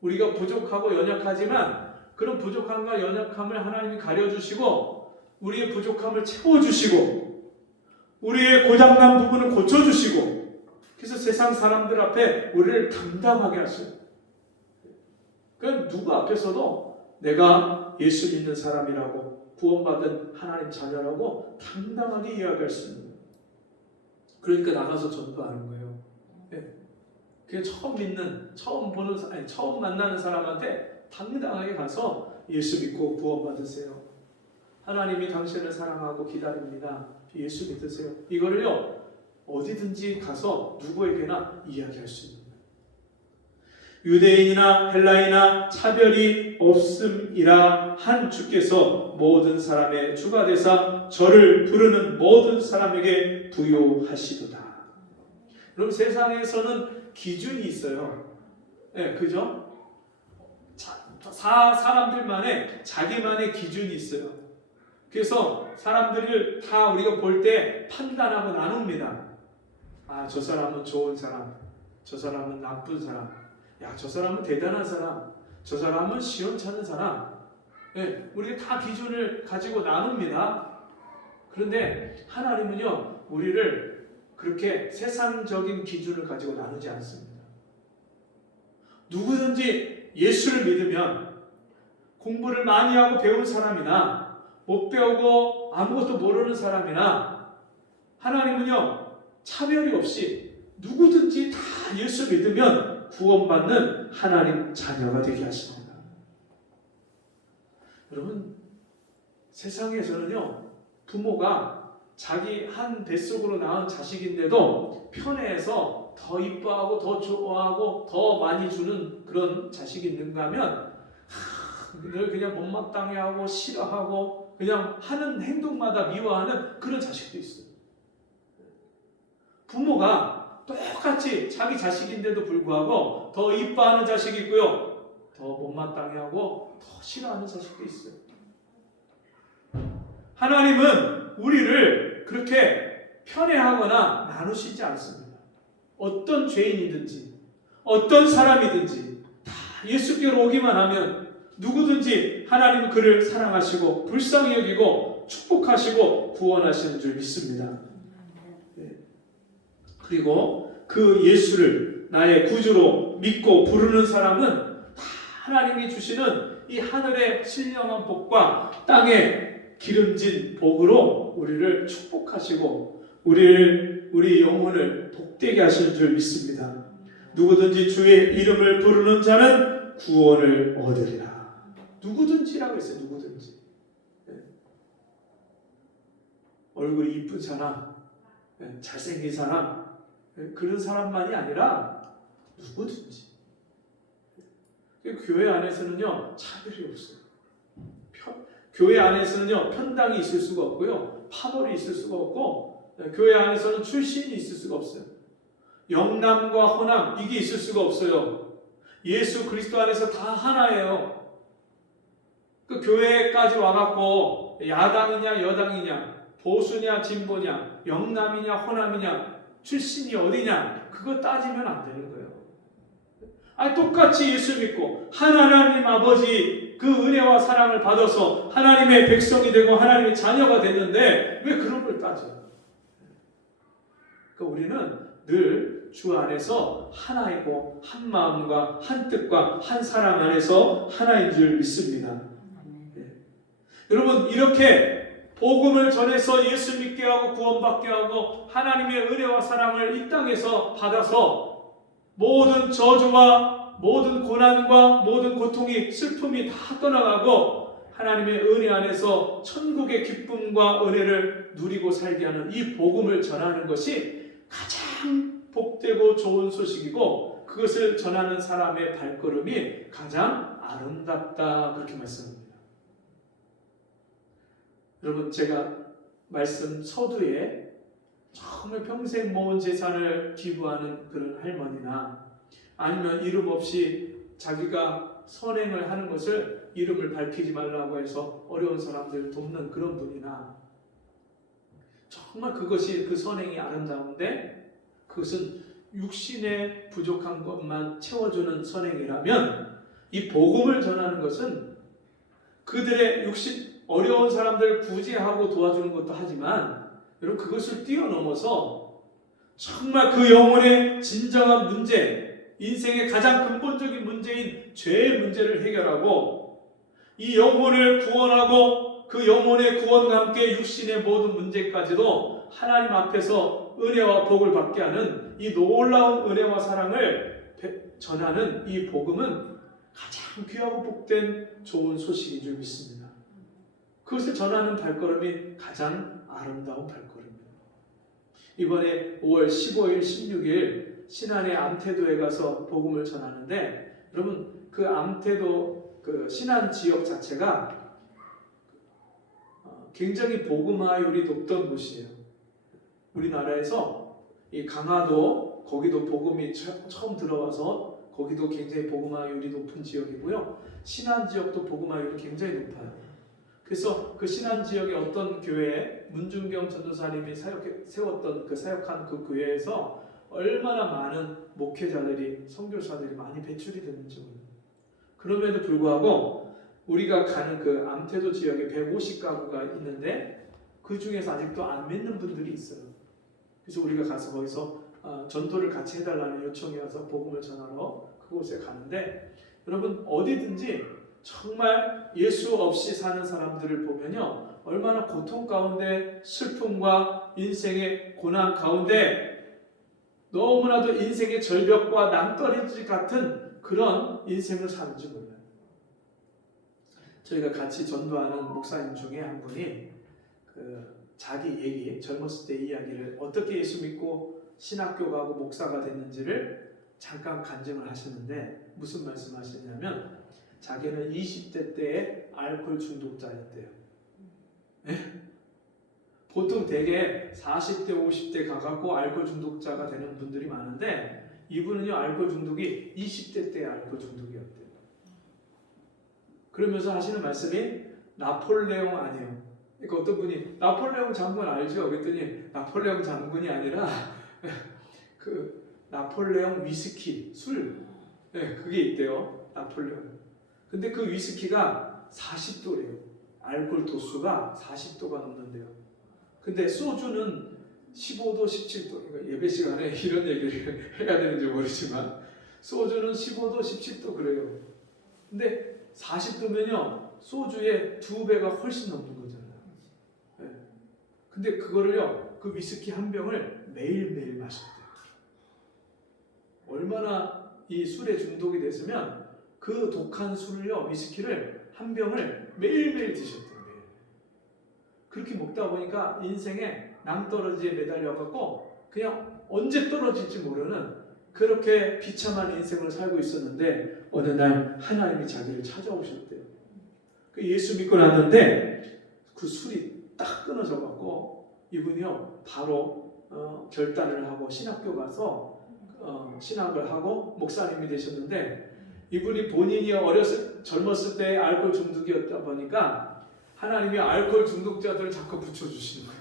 우리가 부족하고 연약하지만 그런 부족함과 연약함을 하나님이 가려주시고 우리의 부족함을 채워주시고 우리의 고장난 부분을 고쳐주시고 그래서 세상 사람들 앞에 우리를 당당하게 하셔요. 그러니까 누구 앞에서도 내가 예수 믿는 사람이라고 구원받은 하나님 자녀라고 당당하게 이야기할 수 있는 거예요. 그러니까 나가서 전도하는 거예요. 네. 그게 처음 만나는 사람한테 당당하게 가서 예수 믿고 구원받으세요. 하나님이 당신을 사랑하고 기다립니다. 예수 믿으세요. 이거를요 어디든지 가서 누구에게나 이야기할 수 있는 거예요. 유대인이나 헬라인이나 차별이 없음이라 한 주께서 모든 사람의 주가 되사 저를 부르는 모든 사람에게 부요하시도다. 그럼 세상에서는 기준이 있어요. 네, 그죠? 사람들만의 자기만의 기준이 있어요. 그래서 사람들을 다 우리가 볼 때 판단하고 나눕니다. 아, 저 사람은 좋은 사람, 저 사람은 나쁜 사람, 야, 저 사람은 대단한 사람, 저 사람은 시원찮은 사람. 네, 우리가 다 기준을 가지고 나눕니다. 그런데 하나님은요, 우리를 그렇게 세상적인 기준을 가지고 나누지 않습니다. 누구든지 예수를 믿으면 공부를 많이 하고 배운 사람이나 못 배우고 아무것도 모르는 사람이나 하나님은요 차별이 없이 누구든지 다 예수 믿으면 구원받는 하나님 자녀가 되게 하십니다. 여러분 세상에서는요 부모가 자기 한 뱃속으로 낳은 자식인데도 편애해서 더 이뻐하고 더 좋아하고 더 많이 주는 그런 자식이 있는가 하면 늘 그냥 못마땅해하고 싫어하고 그냥 하는 행동마다 미워하는 그런 자식도 있어요. 부모가 똑같이 자기 자식인데도 불구하고 더 이뻐하는 자식이 있고요. 더 못마땅해하고 더 싫어하는 자식도 있어요. 하나님은 우리를 그렇게 편애하거나 나누시지 않습니다. 어떤 죄인이든지 어떤 사람이든지 다 예수께로 오기만 하면 누구든지 하나님은 그를 사랑하시고 불쌍히 여기고 축복하시고 구원하시는 줄 믿습니다. 그리고 그 예수를 나의 구주로 믿고 부르는 사람은 다 하나님이 주시는 이 하늘의 신령한 복과 땅의 기름진 복으로 우리를 축복하시고 우리 영혼을 복되게 하시는 줄 믿습니다. 누구든지 주의 이름을 부르는 자는 구원을 얻으리라. 누구든지라고 했어요. 누구든지. 얼굴이 이쁜 사람, 잘생긴 사람, 그런 사람만이 아니라 누구든지. 교회 안에서는요 차별이 없어요. 교회 안에서는요 편당이 있을 수가 없고요, 파벌이 있을 수가 없고, 교회 안에서는 출신이 있을 수가 없어요. 영남과 호남 이게 있을 수가 없어요. 예수 그리스도 안에서 다 하나예요. 그 교회까지 와갖고 야당이냐 여당이냐 보수냐 진보냐 영남이냐 호남이냐 출신이 어디냐 그거 따지면 안 되는 거예요. 아니 똑같이 예수 믿고 하나님 아버지 그 은혜와 사랑을 받아서 하나님의 백성이 되고 하나님의 자녀가 됐는데 왜 그런 걸 따져요? 그러니까 우리는 늘 주 안에서 하나이고 한 마음과 한 뜻과 한 사랑 안에서 하나인 줄 믿습니다. 여러분 이렇게 복음을 전해서 예수 믿게 하고 구원받게 하고 하나님의 은혜와 사랑을 이 땅에서 받아서 모든 저주와 모든 고난과 모든 고통이 슬픔이 다 떠나가고 하나님의 은혜 안에서 천국의 기쁨과 은혜를 누리고 살게 하는 이 복음을 전하는 것이 가장 복되고 좋은 소식이고 그것을 전하는 사람의 발걸음이 가장 아름답다 그렇게 말씀합니다. 여러분 제가 말씀 서두에 정말 평생 모은 재산을 기부하는 그런 할머니나 아니면 이름 없이 자기가 선행을 하는 것을 이름을 밝히지 말라고 해서 어려운 사람들 돕는 그런 분이나 정말 그것이 그 선행이 아름다운데 그것은 육신의 부족한 것만 채워주는 선행이라면 이 복음을 전하는 것은 그들의 육신 어려운 사람들 구제하고 도와주는 것도 하지만 여러분 그것을 뛰어넘어서 정말 그 영혼의 진정한 문제, 인생의 가장 근본적인 문제인 죄의 문제를 해결하고 이 영혼을 구원하고 그 영혼의 구원과 함께 육신의 모든 문제까지도 하나님 앞에서 은혜와 복을 받게 하는 이 놀라운 은혜와 사랑을 전하는 이 복음은 가장 귀하고 복된 좋은 소식인 줄 믿습니다. 그것을 전하는 발걸음이 가장 아름다운 발걸음입니다. 이번에 5월 15일, 16일 신안의 암태도에 가서 복음을 전하는데 여러분 그 암태도 그 신안 지역 자체가 굉장히 복음화율이 높던 곳이에요. 우리나라에서 이 강화도 거기도 복음이 처음 들어와서 거기도 굉장히 복음화율이 높은 지역이고요. 신안 지역도 복음화율이 굉장히 높아요. 그래서 그 신안 지역의 어떤 교회에 문중경 전도사님이 세웠던 그 사역한 그 교회에서 얼마나 많은 목회자들이 선교사들이 많이 배출이 됐는지 모릅니다. 그럼에도 불구하고 우리가 가는 그 암태도 지역에 150가구가 있는데 그 중에서 아직도 안 믿는 분들이 있어요. 그래서 우리가 가서 거기서 전도를 같이 해달라는 요청이 와서 복음을 전하러 그곳에 가는데 여러분 어디든지 정말 예수 없이 사는 사람들을 보면요 얼마나 고통 가운데 슬픔과 인생의 고난 가운데 너무나도 인생의 절벽과 낭떠러지 같은 그런 인생을 사는지 몰라요. 저희가 같이 전도하는 목사님 중에 한 분이 자기 얘기, 젊었을 때 이야기를 어떻게 예수 믿고 신학교 가고 목사가 됐는지를 잠깐 간증을 하시는데 무슨 말씀하시냐면 자기는 20대 때에 알코올 중독자였대요. 네? 보통 대개 40대, 50대 가갖고 알코올 중독자가 되는 분들이 많은데 이분은요 알코올 중독이 20대 때 알코올 중독이었대요. 그러면서 하시는 말씀이 나폴레옹 아니에요. 그러니까 어떤 분이 나폴레옹 장군 알죠? 그랬더니 나폴레옹 장군이 아니라 그 나폴레옹 위스키, 술, 네, 그게 있대요. 나폴레옹. 근데 그 위스키가 40도래요. 알코올 도수가 40도가 넘는데요. 근데 소주는 15도, 17도. 그러니까 예배 시간에 이런 얘기를 해야 되는지 모르지만 소주는 15도, 17도 그래요. 근데 40도면요 소주의 2배가 훨씬 넘는 거잖아요. 네. 근데 그거를요 그 위스키 한 병을 매일매일 마셨대요. 얼마나 이 술에 중독이 됐으면 그 독한 술을요 위스키를 한 병을 매일매일 드셨대요. 그렇게 먹다 보니까 인생에 낭떠러지에 매달려갖고 그냥 언제 떨어질지 모르는 그렇게 비참한 인생을 살고 있었는데 어느 날 하나님이 자기를 찾아오셨대요. 예수 믿고 났는데 그 술이 딱 끊어져갖고 이분이요 바로 결단을 하고 신학교 가서 신학을 하고 목사님이 되셨는데 이분이 본인이 젊었을 때 알코올 중독이었다 보니까 하나님이 알코올 중독자들을 자꾸 붙여주시는 거예요.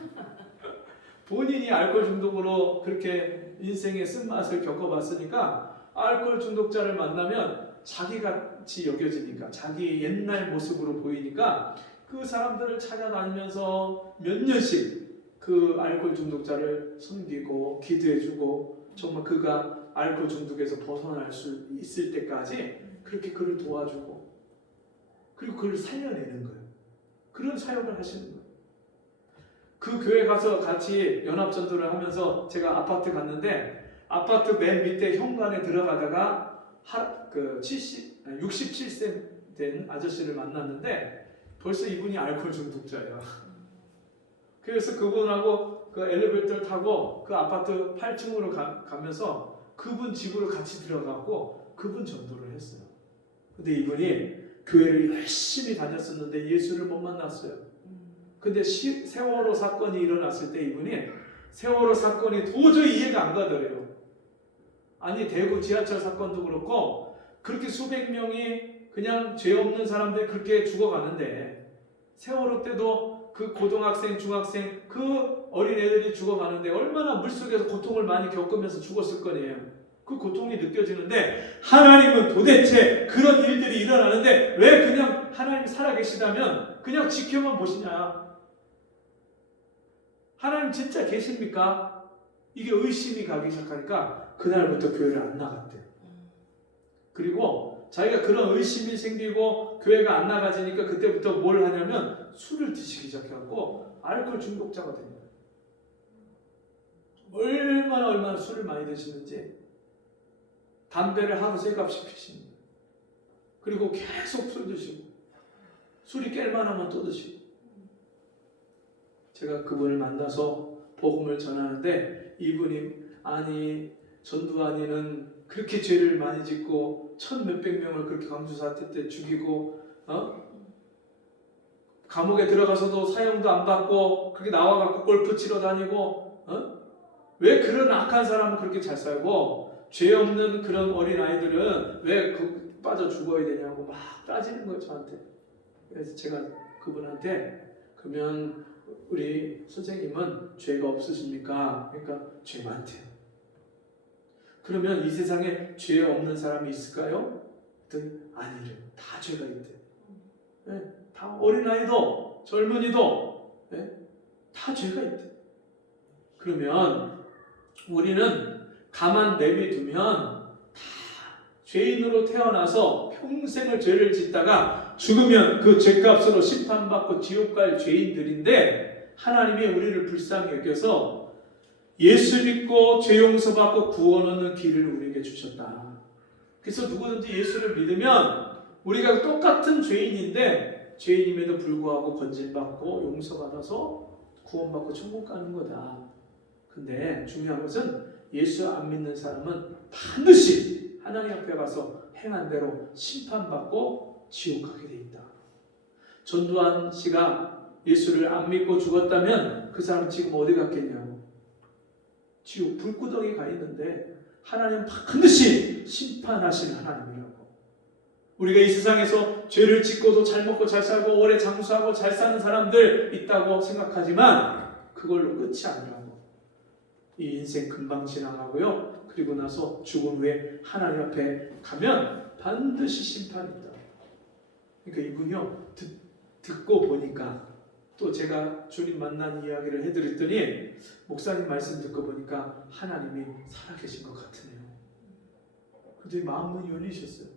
본인이 알코올 중독으로 그렇게 인생의 쓴맛을 겪어봤으니까 알코올 중독자를 만나면 자기같이 여겨지니까 자기 옛날 모습으로 보이니까 그 사람들을 찾아다니면서 몇 년씩 그 알코올 중독자를 섬기고 기도해주고 정말 그가 알코올 중독에서 벗어날 수 있을 때까지 그렇게 그를 도와주고 그리고 그를 살려내는 거예요. 그런 사역을 하시는 거예요. 그 교회 가서 같이 연합전도를 하면서 제가 아파트 갔는데 아파트 맨 밑에 현관에 들어가다가 67세 된 아저씨를 만났는데 벌써 이분이 알코올 중독자예요. 그래서 그분하고 그 엘리베이터를 타고 그 아파트 8층으로 가면서 그분 집으로 같이 들어가고 그분 전도를 했어요. 근데 이분이 교회를 열심히 다녔었는데 예수를 못 만났어요. 근데 세월호 사건이 일어났을 때 이분이 세월호 사건이 도저히 이해가 안 가더래요. 아니 대구 지하철 사건도 그렇고 그렇게 수백 명이 그냥 죄 없는 사람들이 그렇게 죽어가는데 세월호 때도 그 고등학생, 중학생 그 어린애들이 죽어가는데 얼마나 물속에서 고통을 많이 겪으면서 죽었을 거예요. 그 고통이 느껴지는데 하나님은 도대체 그런 일들이 일어나는데 왜 그냥 하나님이 살아계시다면 그냥 지켜만 보시냐? 하나님 진짜 계십니까? 이게 의심이 가기 시작하니까 그날부터 교회를 안 나갔대요. 그리고 자기가 그런 의심이 생기고 교회가 안 나가지니까 그때부터 뭘 하냐면 술을 드시기 시작해갖고 알코올 중독자가 된 거예요. 얼마나 술을 많이 드시는지 담배를 하루 3갑씩 피시는 거예요. 그리고 계속 술 드시고 술이 깰 만하면 또 드시고. 제가 그분을 만나서 복음을 전하는데 이분이 아니 전두환이는 그렇게 죄를 많이 짓고 1,000몇백 명을 그렇게 광주사태 때 죽이고 감옥에 들어가서도 사형도 안 받고 그렇게 나와갖고 골프 치러 다니고 왜 그런 악한 사람은 그렇게 잘 살고 죄 없는 그런 어린 아이들은 왜 빠져 죽어야 되냐고 막 따지는 거예요 저한테. 그래서 제가 그분한테 그러면 우리 선생님은 죄가 없으십니까? 그러니까 죄 많대요. 그러면 이 세상에 죄 없는 사람이 있을까요? 그랬더니 아니래요. 다 죄가 있대요. 네, 다 어린아이도 젊은이도 네, 다 죄가 있대요. 그러면 우리는 가만 내비두면 다 죄인으로 태어나서 평생을 죄를 짓다가 죽으면 그 죄값으로 심판받고 지옥 갈 죄인들인데 하나님이 우리를 불쌍히 여겨서 예수 믿고 죄 용서받고 구원 얻는 길을 우리에게 주셨다. 그래서 누구든지 예수를 믿으면 우리가 똑같은 죄인인데 죄인임에도 불구하고 건질받고 용서받아서 구원받고 천국 가는 거다. 근데 중요한 것은 예수 안 믿는 사람은 반드시 하나님 앞에 가서 행한 대로 심판받고 지옥 가게 돼 있다. 전두환 씨가 예수를 안 믿고 죽었다면 그 사람은 지금 어디 갔겠냐고. 지옥 불구덩이 가 있는데 하나님은 반드시 심판하신 하나님이라고. 우리가 이 세상에서 죄를 짓고도 잘 먹고 잘 살고 오래 장수하고 잘 사는 사람들 있다고 생각하지만 그걸로 끝이 아니라고. 이 인생 금방 지나가고요. 그리고 나서 죽은 후에 하나님 앞에 가면 반드시 심판이 있다. 그러니까 이분이요 듣고 보니까 또 제가 주님 만난 이야기를 해드렸더니 목사님 말씀 듣고 보니까 하나님이 살아계신 것 같으네요. 그랬더니 마음문이 열리셨어요.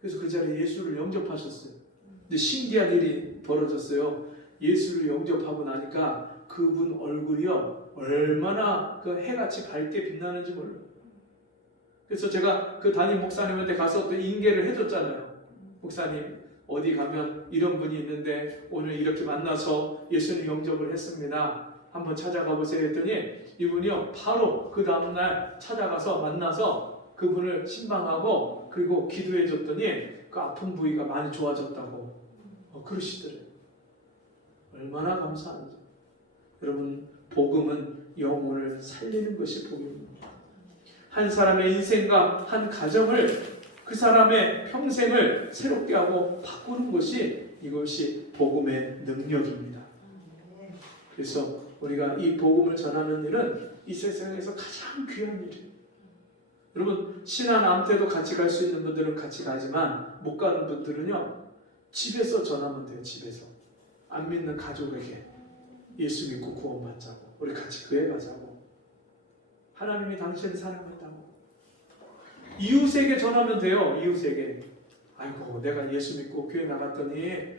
그래서 그 자리에 예수를 영접하셨어요. 근데 신기한 일이 벌어졌어요. 예수를 영접하고 나니까 그분 얼굴이요 얼마나 그 해같이 밝게 빛나는지 몰라요. 그래서 제가 그 담임 목사님한테 가서 또 인계를 해줬잖아요. 목사님 어디 가면 이런 분이 있는데 오늘 이렇게 만나서 예수님 영접을 했습니다. 한번 찾아가 보세요 했더니 이분이요 바로 그 다음날 찾아가서 만나서 그분을 신방하고 그리고 기도해 줬더니 그 아픈 부위가 많이 좋아졌다고 그러시더래요. 얼마나 감사한지. 여러분 복음은 영혼을 살리는 것이 복음입니다. 한 사람의 인생과 한 가정을 그 사람의 평생을 새롭게 하고 바꾸는 것이 이것이 복음의 능력입니다. 그래서 우리가 이 복음을 전하는 일은 이 세상에서 가장 귀한 일이에요. 여러분 신안 암태도 같이 갈 수 있는 분들은 같이 가지만 못 가는 분들은요 집에서 전하면 돼요. 집에서 안 믿는 가족에게 예수 믿고 구원받자고 우리 같이 교회 가자고 하나님이 당신을 사랑한다고 이웃에게 전하면 돼요. 이웃에게 아이고 내가 예수 믿고 교회 나갔더니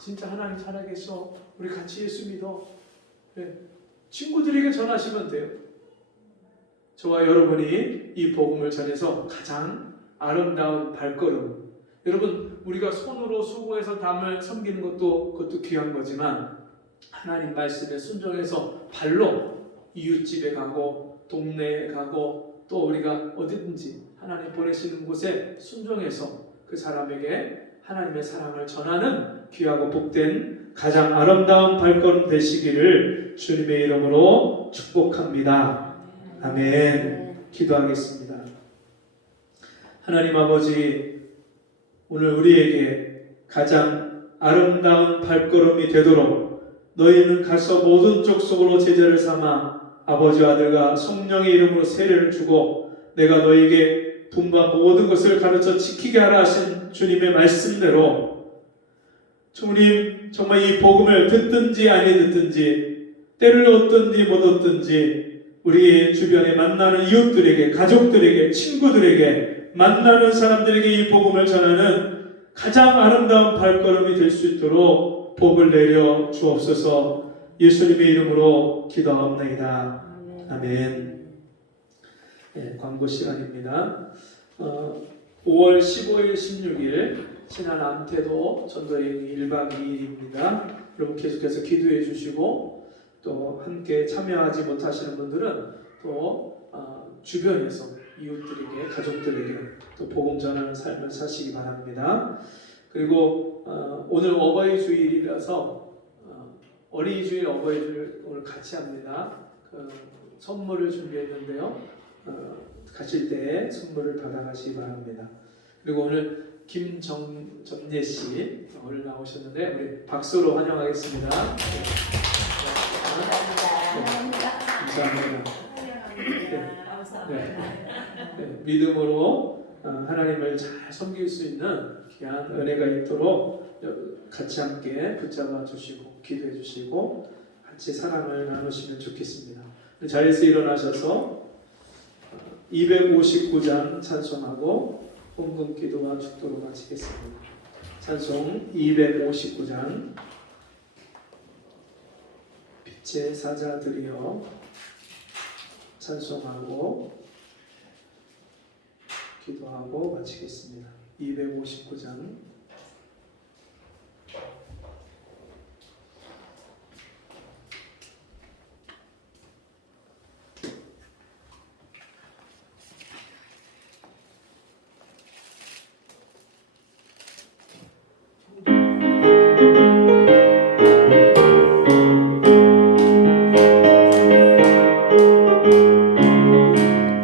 진짜 하나님 살아계셔 우리 같이 예수 믿어. 네. 친구들에게 전하시면 돼요. 저와 여러분이 이 복음을 전해서 가장 아름다운 발걸음. 여러분 우리가 손으로 수고해서 담을 섬기는 그것도 귀한 거지만 하나님 말씀에 순종해서 발로 이웃집에 가고 동네에 가고 또 우리가 어디든지 하나님 보내시는 곳에 순종해서 그 사람에게 하나님의 사랑을 전하는 귀하고 복된 가장 아름다운 발걸음 되시기를 주님의 이름으로 축복합니다. 아멘. 기도하겠습니다. 하나님 아버지 오늘 우리에게 가장 아름다운 발걸음이 되도록 너희는 가서 모든 족속으로 제자를 삼아 아버지와 아들과 성령의 이름으로 세례를 주고 내가 너희에게 분바 모든 것을 가르쳐 지키게 하라 하신 주님의 말씀대로 주님, 정말 이 복음을 듣든지 아니 듣든지, 때를 얻든지 못 얻든지, 우리 주변에 만나는 이웃들에게, 가족들에게, 친구들에게, 만나는 사람들에게 이 복음을 전하는 가장 아름다운 발걸음이 될 수 있도록 복을 내려 주옵소서. 예수님의 이름으로 기도하옵나이다. 아멘. 네, 광고 시간입니다. 5월 15일, 16일 신안 암태도 전도여행 1박 2일입니다. 여러분 계속해서 기도해 주시고, 또 함께 참여하지 못하시는 분들은 또 주변에서 이웃들에게, 가족들에게 또 복음 전하는 삶을 사시기 바랍니다. 그리고 오늘 어버이 주일이라서 어린이 주일, 어버이 주일 오늘 같이 합니다. 선물을 준비했는데요. 가실 때 선물을 받아가시기 바랍니다. 그리고 오늘 김정예 씨 오늘 나오셨는데 우리 박수로 환영하겠습니다. 감사합니다. 네, 믿음으로 하나님을 잘 섬길 수 있는 귀한 은혜가 있도록 같이 함께 붙잡아 주시고 기도해 주시고 같이 사랑을 나누시면 좋겠습니다. 자리에서 일어나셔서 259장 찬송하고 헌금 기도와 축도로 마치겠습니다. 찬송 259장 빛의 사자들이여 찬송하고 기도하고 마치겠습니다. 259장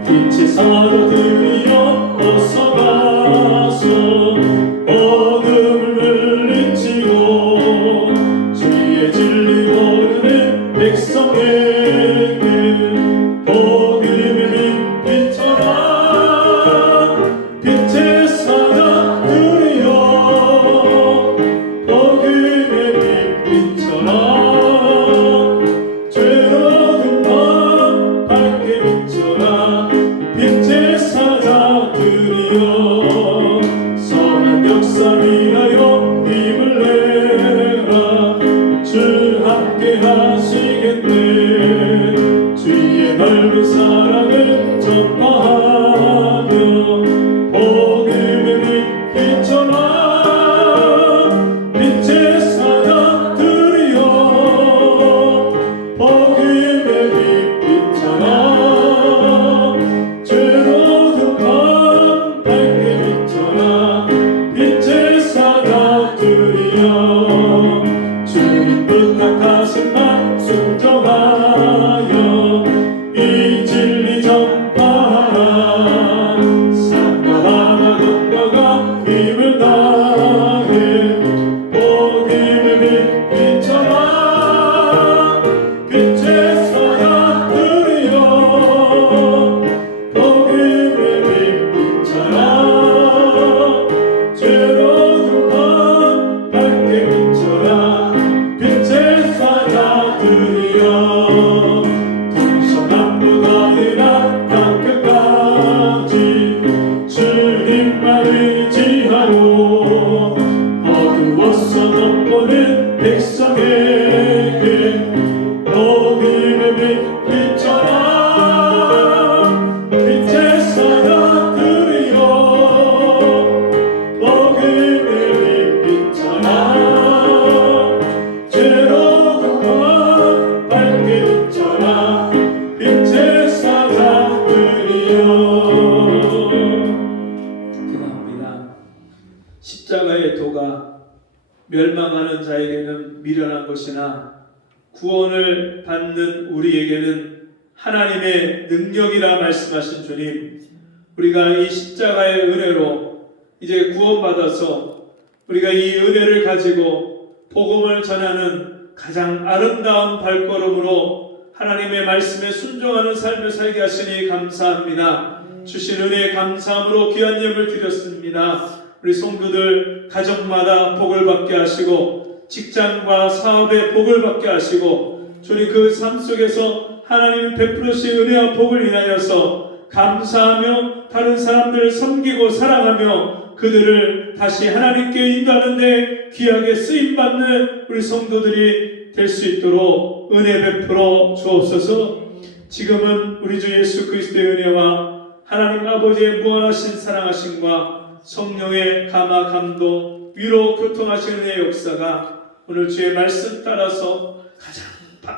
빛의 사자들이여 어서 가서 어둠을 물리치고 주의 진리 모르는 백성에게 복음의 빛 비춰라. 빛의 사자들이여 복음의 빛 비춰라. 죄로운 밤 밝게 비춰라. 빛의 사자들이여 선한 역사 위하여 힘을 내라. 주 함께 하시겠네. 주의 넓은 사랑을 전파하며 복음의 빛 비춰라. 빛의 사자들이여 복음의 빛 비춰라. 죄로운 밤 밝게 비춰라. 빛의 사자들이여 주님 부탁하신 말 순종하여 이 진리 전파하라. 삶과 하나 건너가 힘을 다해 복음의 빛 비춰라. 빛의 사자들이여 복음의 빛 비춰라. 죄로운 밤 밝게 비춰라. 빛의 사자들이여 동서남북어디나 땅끝까지 주님만 의지하고 어두워서 못 보는 백성에게 복음의 빛 비춰라. 빛의 사자들이여 복음의 빛 비춰라. 죄로운 밤 밝게 비춰라. 빛의 사자들이여. 기도합니다. 십자가의 도가 멸망하는 자에게는 미련한 것이나 구원을 받는 우리에게는 하나님의 능력이라 말씀하신 주님, 우리가 이 십자가의 은혜로 이제 구원받아서 우리가 이 은혜를 가지고 복음을 전하는 가장 아름다운 발걸음으로 하나님의 말씀에 순종하는 삶을 살게 하시니 감사합니다. 주신 은혜에 감사함으로 귀한 예물 드렸습니다. 우리 성도들 가정마다 복을 받게 하시고 직장과 사업에 복을 받게 하시고 주님 그 삶 속에서 하나님 베풀으신 은혜와 복을 인하여서 감사하며 다른 사람들을 섬기고 사랑하며 그들을 다시 하나님께 인도하는데 귀하게 쓰임받는 우리 성도들이 될 수 있도록 은혜 베풀어 주옵소서. 지금은 우리 주 예수 그리스도의 은혜와 하나님 아버지의 무한하신 사랑하심과 성령의 감화 감동 위로 교통하시는 은혜의 역사가 오늘 주의 말씀 따라서 가장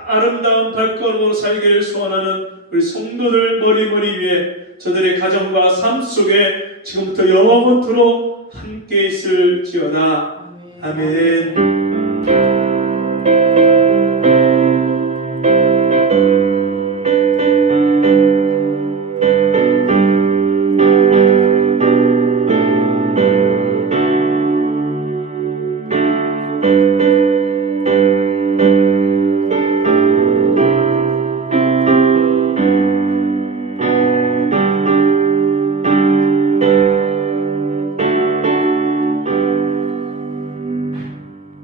아름다운 발걸음으로 살기를 소원하는 우리 성도들 머리머리 위에 저들의 가정과 삶 속에 지금부터 영원토록 함께 있을지어다. 아멘.